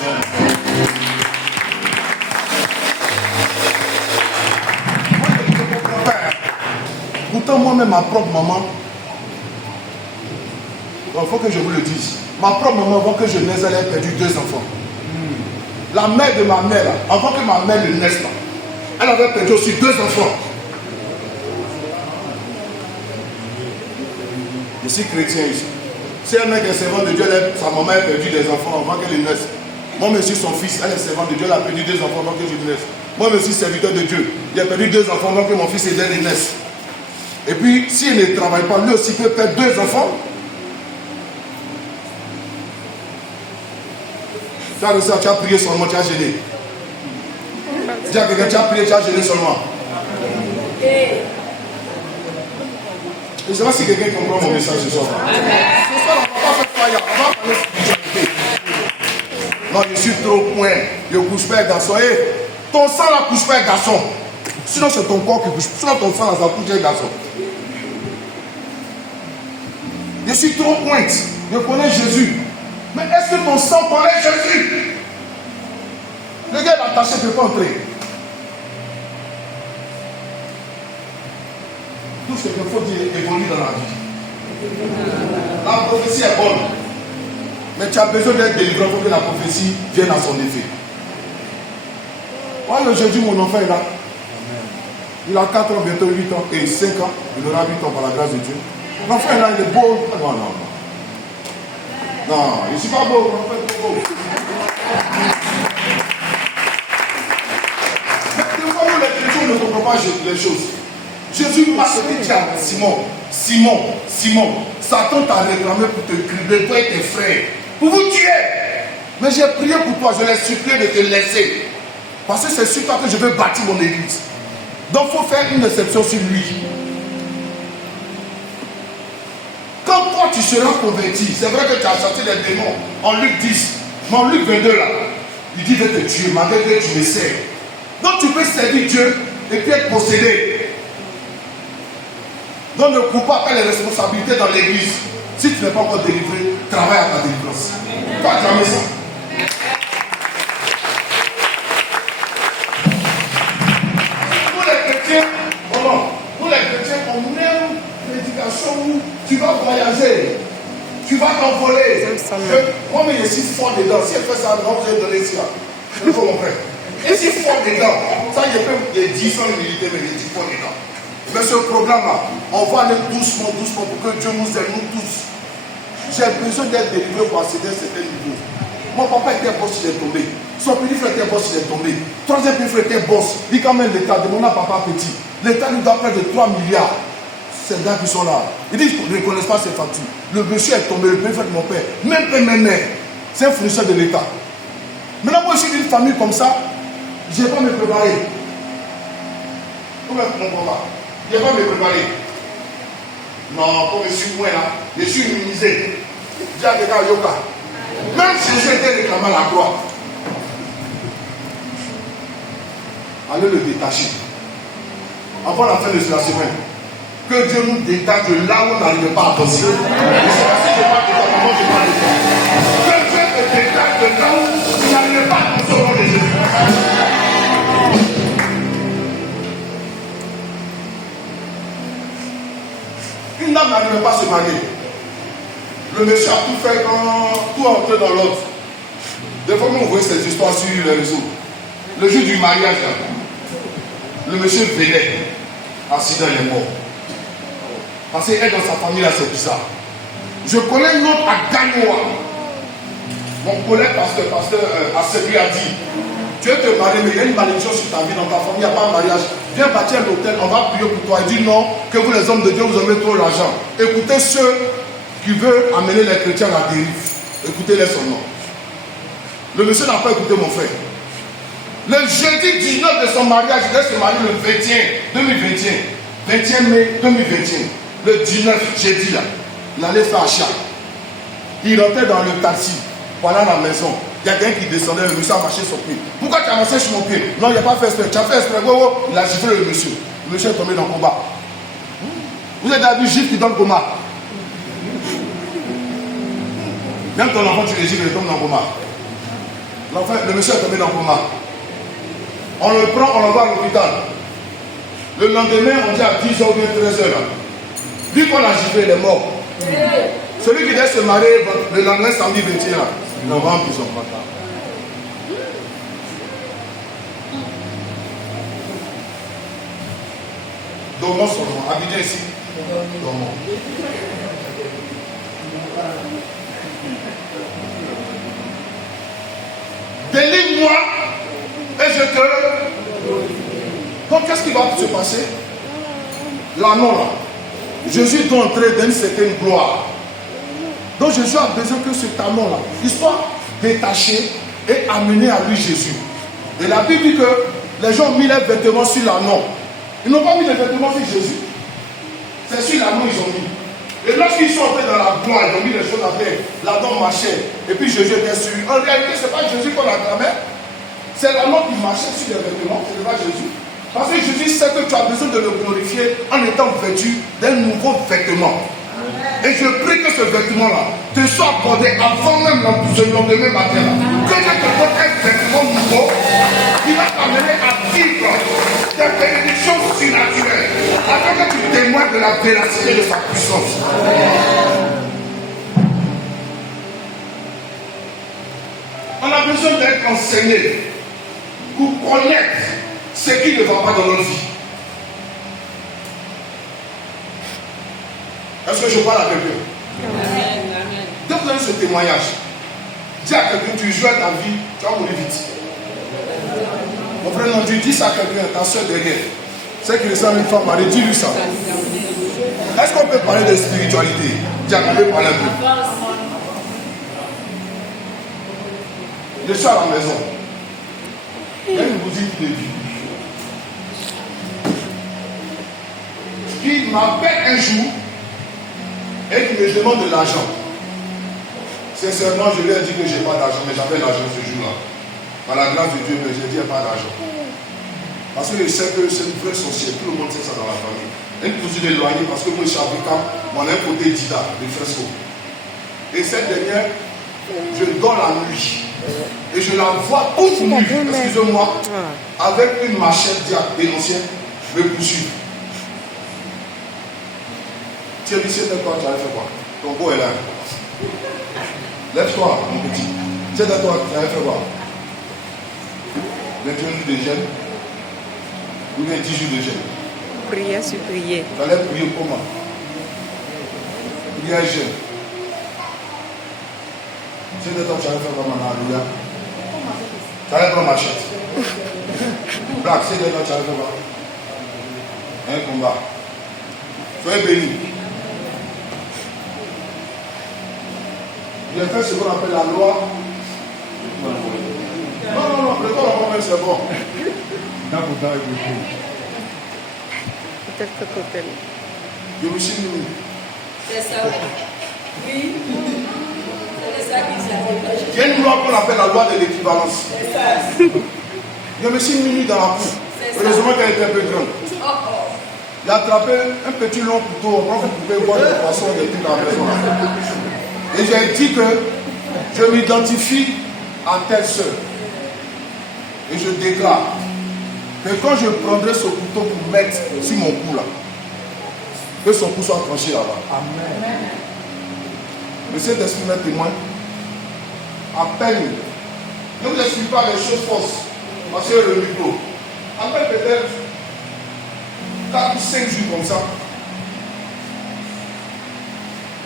Amen. Pourtant moi-même, ma propre maman, il faut que je vous le dise, ma propre maman, avant que je naisse, elle a perdu 2 enfants. La mère de ma mère, avant que ma mère ne naisse, elle avait perdu aussi 2 enfants. Je suis chrétien ici. Si un mec est servant de Dieu, sa maman a perdu des enfants avant qu'elle naisse. Moi, je suis son fils, elle est servante de Dieu, elle a perdu 2 enfants avant que je naisse. Moi, je suis serviteur de Dieu, il a perdu 2 enfants avant que mon fils Eden naisse. Et puis, s'il ne travaille pas, lui aussi peut perdre 2 enfants. Tu as reçu, tu as prié seulement, tu as gêné. Dis à quelqu'un, tu as prié, tu as gêné seulement. Je ne sais pas si quelqu'un comprend mon message ce soir. Ce soir, on ne va pas faire croyant, on va parler spiritualité. Non, je suis trop point. Je ne couche pas un garçon. Hey, ton sang ne couche pas un garçon. Sinon, c'est ton corps qui couche. Sinon, ton sang, ça couche un garçon. Je suis trop pointe. Je connais Jésus. Mais est-ce que ton sang connaît Jésus? Le gars est attaché, ne peut pas entrer. Tout ce qu'il faut dire évolue dans la vie. La prophétie est bonne. Mais tu as besoin d'être délivré pour que la prophétie vienne à son effet. Voilà, aujourd'hui, mon enfant est là. Il a 4 ans, bientôt 8 ans et 5 ans. Il aura 8 ans par la grâce de Dieu. L'enfant est là, il est beau. Non, non, non. Non, je ne suis pas beau. L'enfant est beau. Mais des fois, nous, les chrétiens, ne comprenons pas les choses. Jésus m'a dit à Simon, Simon, Simon, Satan t'a réclamé pour te cribler, toi et tes frères, pour vous tuer. Mais j'ai prié pour toi, je l'ai supplié de te laisser. Parce que c'est sur toi que je veux bâtir mon église. Donc il faut faire une exception sur lui. Quand toi tu seras converti, c'est vrai que tu as chassé les démons en Luc 10, mais en Luc 22 là, il dit de te tuer, malgré que tu me sers. Donc tu peux servir Dieu et puis être possédé. Donc ne coupe pas les responsabilités dans l'église. Si tu n'es pas encore délivré, travaille à ta délivrance. Toi, jamais ça. Nous les chrétiens, nous les chrétiens, on aime l'éducation où tu vas voyager, tu vas t'envoler. Moi, mais je suis fort dedans. Si elle fait ça, non, je vais donner ça. Je faut mon frère. Je suis fort dedans. Ça, je peux 10 ans de militaire, mais je suis fort dedans. Mais ce programme-là, on va aller doucement, doucement pour que Dieu nous aide, nous tous. J'ai besoin d'être délivré pour accéder à un certain niveau. Mon papa était boss, il est tombé. Son petit frère était boss, il est tombé. Troisième petit frère était boss. Il quand même l'État, demande à papa petit. L'État nous doit près de 3 milliards. Ces gars qui sont là. Ils disent qu'ils ne reconnaissent pas ses factures. Le monsieur est tombé, le petit frère de mon père. Même père, même mère. C'est un fournisseur de l'État. Maintenant, moi, je suis d'une famille comme ça. Je ne vais pas me préparer. Comment est-ce qu'on va? Je ne vais pas me préparer. Non, comme je suis moins là, je suis immunisé. J'ai un gars yoga. Même si Jésus était réclamé à la croix, allez le détacher. Avant la fin de la semaine, que Dieu nous détache de là où on n'arrive pas à penser. Que Dieu te détache de là où on n'arrive pas à penser au nom de Jésus. Une dame n'arrivait pas à se marier. Le monsieur a tout fait, tout entré dans l'autre. Des fois, on voit ces histoires sur les réseaux. Le jour du mariage, le monsieur venait, accident, il est mort. Parce qu'elle dans sa famille, là, c'est bizarre. Je connais une autre à Gagnoa. Mon collègue pasteur Assebi a dit, tu veux te marier, mais il y a une malédiction sur ta vie, dans ta famille, il n'y a pas de mariage. Viens bâtir l'hôtel, on va prier pour toi. Il dit non, que vous les hommes de Dieu, vous aimez trop l'argent. Écoutez ceux qui veulent amener les chrétiens à la dérive. Écoutez-les son nom. Le monsieur n'a pas écouté mon frère. Le jeudi 19 de son mariage, il devait se marier le 21 mai 2021. Le 19, jeudi là, il allait faire achat. Il rentrait dans le taxi, voilà la maison. Il y a quelqu'un qui descendait, le monsieur a marché sur pied. Pourquoi tu as marché sur mon pied? Non, il n'a pas fait exprès. Tu as fait exprès, il a giflé le monsieur. Le monsieur est tombé dans le combat. Vous êtes d'habitude gifle qui donne le coma. Même ton enfant, tu le gifles, il tombe dans le coma. Le monsieur est tombé dans le coma. On le prend, on l'envoie à l'hôpital. Le lendemain, on dit à 10h ou 13h. Vu qu'on l'a giflé, il est mort. Celui qui devait se marier le lendemain, samedi 21, il l'envoie en prison. Dormons son nom. Abidjan ici. Dormons. Délivre-moi et je te. Donc qu'est-ce qui va se passer? L'anneau là. Jésus doit entrer dans une certaine gloire. Donc Jésus a besoin que cet anneau là, il soit détaché et amené à lui Jésus. Et la Bible dit que les gens ont mis leurs vêtements sur l'anneau. Ils n'ont pas mis les vêtements sur Jésus. C'est sur la main ils ont mis. Et lorsqu'ils sont entrés dans la gloire, ils ont mis les choses à terre. La dent marchait. Et puis Jésus était sur lui. En réalité, ce n'est pas Jésus qu'on acclamait. C'est la main qui marchait sur les vêtements. Ce n'est pas Jésus. Parce que Jésus sait que tu as besoin de le glorifier en étant vêtu d'un nouveau vêtement. Et je prie que ce vêtement-là te soit accordé avant même ce lendemain matin. Que Dieu te donne un vêtement nouveau qui va t'amener à vivre des bénédictions surnaturelles. Afin que tu témoignes de la véracité de sa puissance. On a besoin d'être enseigné pour connaître ce qui ne va pas dans notre vie. Est-ce que je parle à quelqu'un? Amen. Donc vous avez ce témoignage. Dis à quelqu'un, tu joues à ta vie, tu vas mourir vite. Mon frère, non, tu dis ça à quelqu'un, ta soeur derrière. C'est qu'il ressemble à une femme mariée, dis-lui ça. Est-ce qu'on peut parler de spiritualité? Dis à quelqu'un, parler un peu. Je suis à la maison. Il y a une boutique qui est vue. Qui m'appelle un jour et qui me demande de l'argent. Sincèrement, je lui ai dit que je n'ai pas d'argent, mais j'avais l'argent ce jour-là. Par la grâce de Dieu, mais j'ai dit qu'il n'y a pas d'argent. Parce que je sais que c'est une vraie sorcière, tout le monde sait ça dans la famille. Elle nous dit d'éloigner parce que moi je suis avocat, moi on a un côté d'Ida, de fresco. Et cette dernière, je dors la nuit. Et je la vois toute nue, excusez-moi, avec une machette dénoncienne, me poursuivre. Tu es ici, toi, tu as fait quoi? Ton beau est là. Lève-toi, mon petit. Tu es de toi, tu as fait quoi? 21 jours de jeûne ou bien 10 jours de jeûne? Prière sur prière. Tu allais prier comment? Prière jeûne. Tu es de toi, tu as fait comment? Alléluia. Tu allais prendre machette. Black, c'est de toi, tu as fait quoi? Un combat. Soyez bénis. J'ai fait ce qu'on appelle la loi. Non, le corps en même c'est bon. Je me suis mis. C'est ça. Oui. C'est ça qui s'appelle. Il y a une loi qu'on appelle la loi de l'équivalence. C'est ça. Je me suis mis dans la cour. Heureusement qu'elle était un peu grande. J'ai attrapé un petit long couteau. Vous pouvez voir de façon des trucs à la maison. Et j'ai dit que je m'identifie à telle sœur. Et je déclare que quand je prendrai ce couteau pour mettre sur mon cou là, que son cou soit tranché là-bas. Amen. Le Saint-Esprit m'est témoin. À peine. Ne vous explique pas les choses fausses. Parce que le micro. À peine peut-être 4 ou 5 jours comme ça.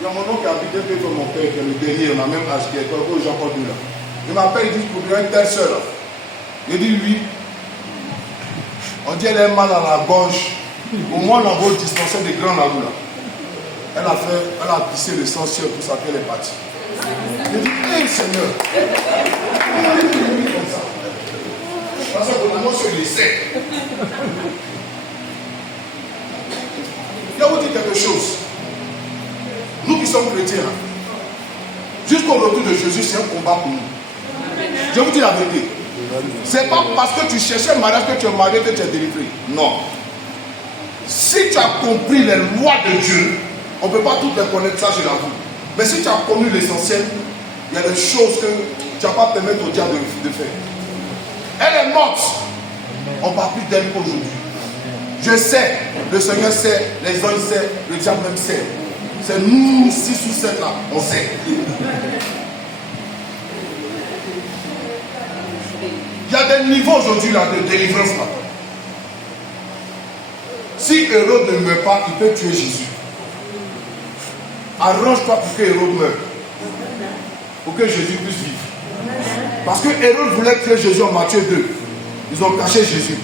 Il y a mon oncle qui habite un peu comme mon père, qui est le dernier, on a même âge, qui est Jean-Paul II là. Il m'appelle, il dit, pour bien une telle soeur là. Je dis oui. On dit elle a un mal à la gorge. Au moins on a beau dispenser des grands là. Elle a pissé le sang sur tout ça qu'elle est partie. Je dis, hé Seigneur. Comme ça. Parce que pour moi, je le sais. Je vais vous dire quelque chose. Nous qui sommes chrétiens, jusqu'au retour de Jésus, c'est un combat pour nous. Je vous dis la vérité. C'est pas parce que tu cherchais un mariage que tu es marié que tu es délivré. Non. Si tu as compris les lois de Dieu, on ne peut pas toutes les connaître, ça je l'avoue. Mais si tu as connu l'essentiel, il y a des choses que tu n'as pas permettre au diable de faire. Elle est morte. On ne parle plus d'elle qu'aujourd'hui. Je sais, le Seigneur sait, les hommes savent, le diable même sait. C'est nous, 6 ou 7 là, on sait. Il y a des niveaux aujourd'hui là de délivrance là. Si Hérode ne meurt pas, il peut tuer Jésus. Arrange-toi pour que Hérode meure. Pour que Jésus puisse vivre. Parce que Hérode voulait tuer Jésus en Matthieu 2. Ils ont caché Jésus.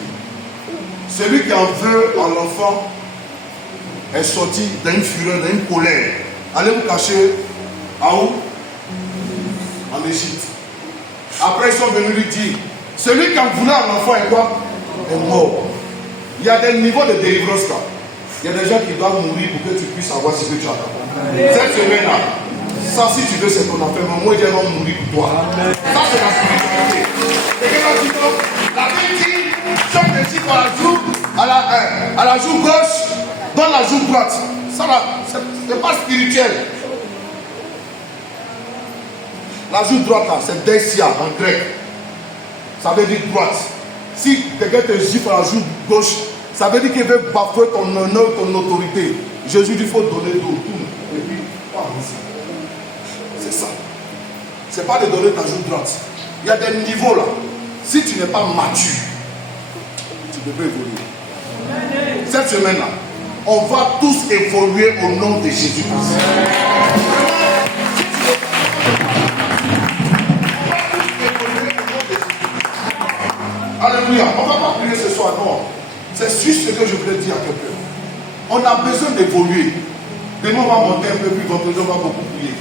Celui qui en veut à l'enfant est sorti d'une fureur, d'une colère. Allez vous cacher à où? En Égypte. Après ils sont venus lui dire, celui qui en voulait à l'enfant est quoi? Est mort. Il y a des niveaux de délivrance là. Il y a des gens qui doivent mourir pour que tu puisses savoir ce que tu as. Cette semaine-là, ça, si tu veux, c'est ton affaire. Mais moi, je vais mourir pour toi. Ça, c'est la spiritualité. La Bible dit, chaque petit par la joue, à la joue gauche, donne la joue droite. Ça, là, c'est pas spirituel. La joue droite, là, c'est Desia en grec. Ça veut dire droite. Si quelqu'un te gifle à la joue gauche, ça veut dire qu'il veut bafouer ton honneur, ton autorité. Jésus dit qu'il faut donner d'eau, tout. Et puis, pas c'est ça. C'est pas de donner ta joue droite. Il y a des niveaux là. Si tu n'es pas mature, tu devrais évoluer. Cette semaine-là, on va tous évoluer au nom de Jésus-Christ. Alléluia. On ne va pas prier ce soir, non. C'est juste ce que je voulais dire à quelqu'un. On a besoin d'évoluer. Demain, on va monter un peu plus, vendredi, on va beaucoup prier.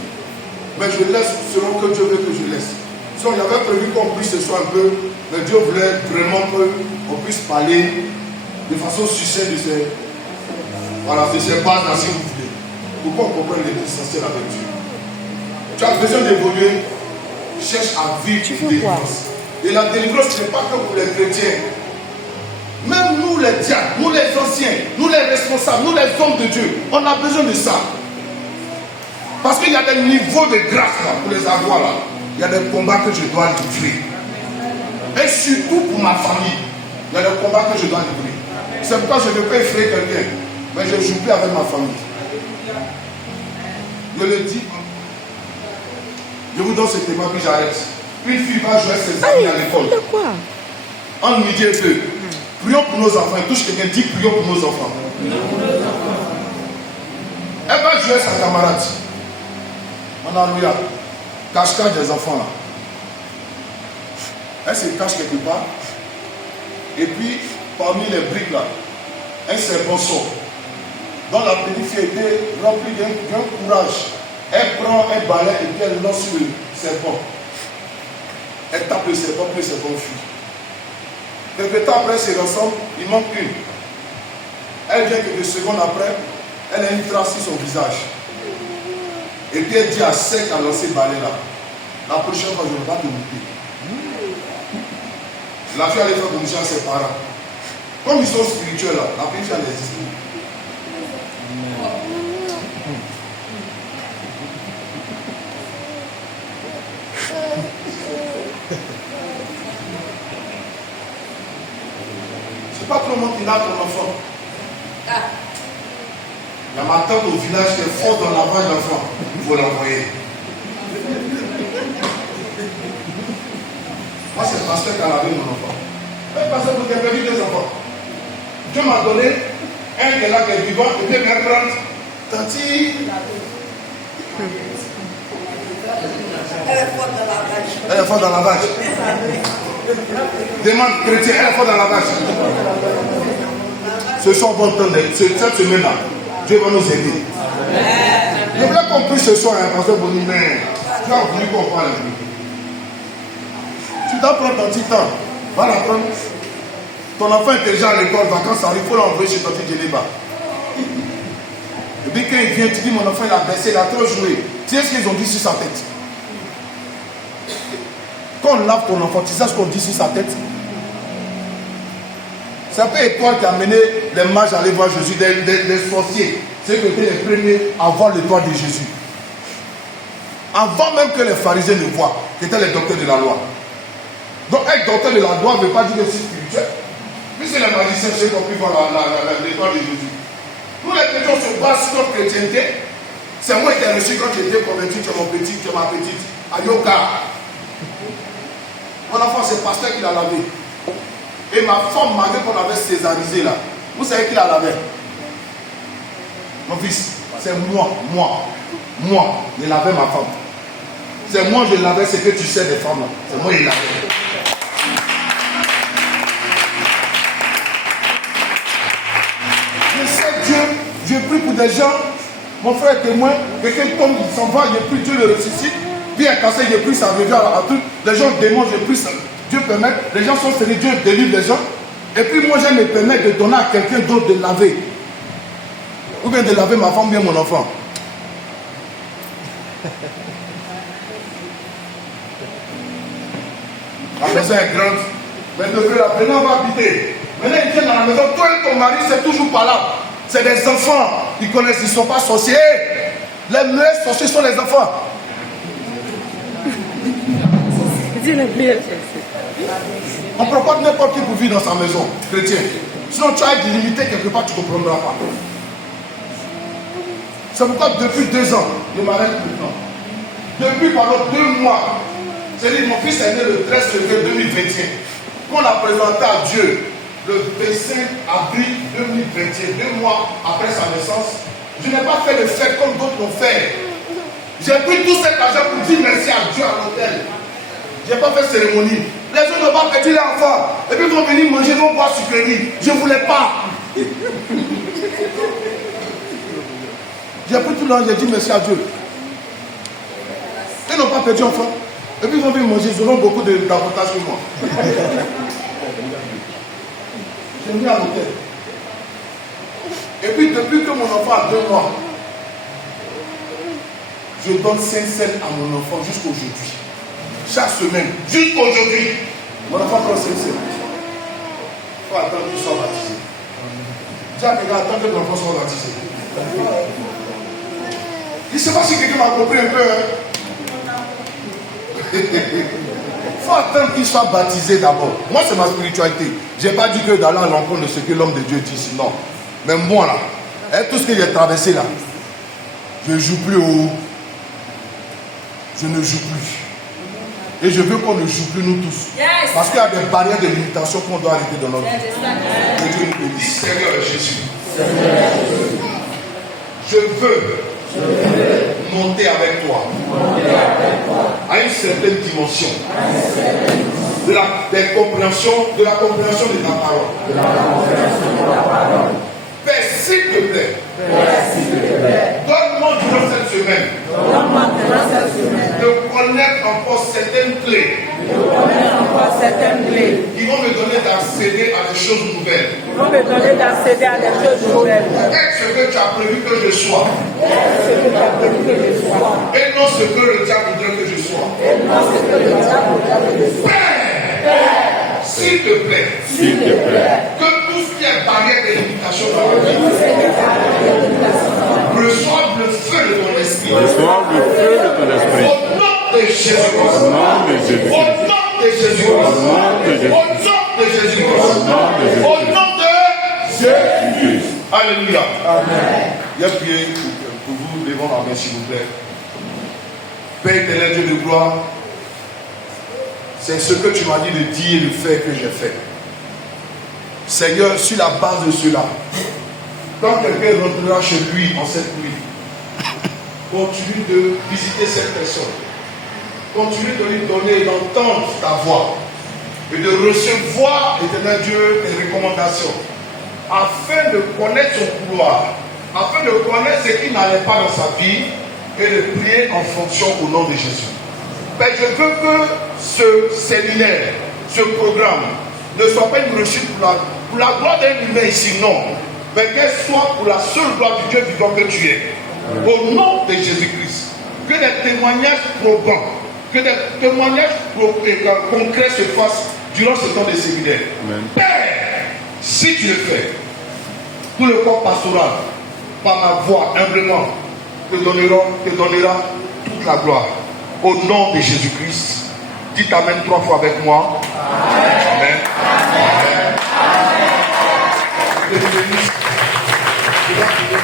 Mais je laisse selon que Dieu veut que je laisse. Si on avait prévu qu'on puisse ce soir un peu, mais Dieu voulait vraiment qu'on puisse parler de façon succincte de ces, voilà, de ces bases-là, si vous voulez. Pour qu'on comprenne l'essentiel avec Dieu. Tu as besoin d'évoluer. Cherche à vivre une délivrance. Et la délivrance, ce n'est pas que pour les chrétiens. Même nous les diacres, nous les anciens, nous les responsables, nous les hommes de Dieu, on a besoin de ça. Parce qu'il y a des niveaux de grâce là, pour les avoir là. Il y a des combats que je dois livrer. Et surtout pour ma famille, il y a des combats que je dois livrer. C'est pourquoi je ne peux pas effrayer quelqu'un, mais je ne joue plus avec ma famille. Je le dis. Je vous donne ce témoin puis j'arrête. Une fille va jouer ses amis à l'école. En midi et deux. Prions pour nos enfants. Touche quelqu'un, dit prions pour nos enfants. Elle va jouer sa camarade. On a loué. Cache-cache des enfants là. Elle se cache quelque part. Et puis, parmi les briques là, un serpent sort. Donc la petite fille était remplie d'un courage. Elle prend un balai et puis elle lance sur le serpent. Elle tape le serpent, puis le serpent fuit. Quelques temps après, c'est ensemble, il manque une. Elle vient quelques secondes après, elle a une trace sur son visage. Et puis elle dit à Sec à lancer le balai là. La prochaine fois, je ne vais pas te monter. La fille allait faire comme ça à ses parents. Comme ils sont spirituels là, la fille elle existe. Pas tout le monde qui a ton enfant. Il y a ma tante au village qui est forte dans la lavage d'enfants. Il faut l'envoyer. Moi, c'est le pasteur qui a lavé mon enfant. Le pasteur, vous avez perdu deux enfants. Dieu m'a donné un qui est là qui est vivant, et puis bien prendre. Tanti. Elle est forte dans la lavage. Elle est forte dans la lavage. Demande chrétien, elle est forte dans la lavage. Ce soir, bon temps, cette semaine-là, Dieu va nous aider. Je voulais qu'on prie ce soir, hein, pasteur Boni, mais tu as voulu qu'on parle. Tu dois prendre ton petit temps. Va la prendre. Ton enfant est déjà à l'école, vacances arrivent, il faut l'envoyer chez ton petit Djeliba. Et puis quand il vient, tu dis mon enfant il a baissé, il a trop joué. Tu sais ce qu'ils ont dit sur sa tête? Quand on lave ton enfant, tu sais ce qu'on dit sur sa tête? C'est un peu toi qui a mené les mages à aller voir Jésus, des sorciers. C'est que étaient les premiers à voir l'étoile de Jésus. Avant même que les pharisiens le voient, qui étaient les docteurs de la loi. Donc être docteur de la loi ne veut pas dire que c'est spirituel. Mais c'est les magiciens qui ont pu voir l'étoile de Jésus. Nous les chrétiens se basent sur notre chrétienté. C'est moi qui ai reçu quand j'étais converti, tu es mon petit, tu es ma petite. À Yoga. Mon enfant, c'est le pasteur qui l'a lavé. Et ma femme, malgré qu'on avait césarisé là, vous savez qui l'a lavé? Mon fils, c'est moi, je lavais ma femme. C'est moi, je lavais ce que tu sais des femmes là. C'est moi, je lavais. Je sais Dieu, je prie pour des gens, mon frère est témoin, quelqu'un tombe, il s'en va, je prie, Dieu le ressuscite, puis un cancer, je prie, ça revient à tout, les gens démons, je prie, ça, Dieu permet, les gens sont sérieux, Dieu délivre les gens, et puis moi je me permets de donner à quelqu'un d'autre de laver. Ou bien de laver ma femme, bien mon enfant. La maison est grande. Mais maintenant on va habiter. Maintenant ils viennent dans la maison. Toi et ton mari, c'est toujours pas là. C'est des enfants. Ils connaissent, ils ne sont pas sorciers. Les meilleurs sorciers sont les enfants. On ne prend pas n'importe qui pour vivre dans sa maison, chrétien. Sinon tu as été limité quelque part, tu ne comprendras pas. C'est pourquoi depuis 2 ans, je m'arrête maintenant. Depuis pendant 2 mois, c'est-à-dire mon fils est né le 13 février 2021. Qu'on a présenté à Dieu le 25 avril 2021, 2 mois après sa naissance. Je n'ai pas fait le fête comme d'autres l'ont fait. J'ai pris tout cet argent pour dire merci à Dieu à l'hôtel. Je n'ai pas fait cérémonie. Les gens n'ont pas perdu l'enfant. Et puis ils vont venir manger, ils vont boire sucrerie. Je ne voulais pas. J'ai pris tout l'argent, j'ai dit merci à Dieu. Ils n'ont pas perdu l'enfant. Et puis ils vont venir manger, ils auront beaucoup d'avantages que moi. Je suis venu à l'hôtel. Et puis depuis que mon enfant a 2 mois, je donne 5 cents à mon enfant jusqu'aujourd'hui. Chaque semaine, jusqu'aujourd'hui, mon enfant prend 5 cents. Il faut attendre qu'il soit baptisé. Tiens, regarde, attends que mon enfant soit baptisé. Je ne sais pas si quelqu'un m'a compris un peu. Il faut attendre qu'il soit baptisé d'abord. Moi, c'est ma spiritualité. Je n'ai pas dit que d'aller à l'encontre de ce que l'homme de Dieu dit ici. Non. Mais moi, là, tout ce que j'ai traversé là, je ne joue plus au. Je ne joue plus. Et je veux qu'on ne joue plus nous tous. Yes. Parce qu'il y a des barrières de limitation qu'on doit arrêter dans notre vie. Que Dieu nous bénisse. Seigneur Jésus. Je veux monter avec toi à une certaine dimension de la compréhension de ta parole. Père, s'il te plaît, donne-moi durant cette semaine de connaître encore certaines clés qui vont me donner d'accéder à des choses nouvelles. Est-ce que tu as prévu que je sois? Et non ce que le diable voudrait que je sois. Père, s'il te plaît, que tout ce qui est barrière de limitation dans la vie reçoive le feu de ton esprit. Au nom de Jésus-Christ. Au nom de Jésus-Christ. Au nom de Jésus-Christ. Alléluia. Amen. Il y a prié pour vous, levons la main s'il vous plaît. Père éternel, Dieu de gloire, c'est ce que tu m'as dit de dire et de faire que j'ai fait. Seigneur, sur la base de cela, quand quelqu'un rentrera chez lui en cette nuit, continue de visiter cette personne. Continue de lui donner, d'entendre ta voix et de recevoir, éternel Dieu, tes recommandations afin de connaître son couloir, afin de connaître ce qui n'allait pas dans sa vie et de prier en fonction au nom de Jésus. Père, je veux que ce séminaire, ce programme ne soit pas une réussite pour la gloire d'un humain ici, non, mais qu'elle soit pour la seule gloire du Dieu vivant que tu es. Au nom de Jésus-Christ, que des témoignages probants, que des témoignages concrets se fassent durant ce temps de séminaire. Amen. Père, si tu le fais, tout le corps pastoral, par ma voix, humblement, te donnera toute la gloire. Au nom de Jésus-Christ, dites Amen 3 fois avec moi. Amen. Amen. Amen. Amen.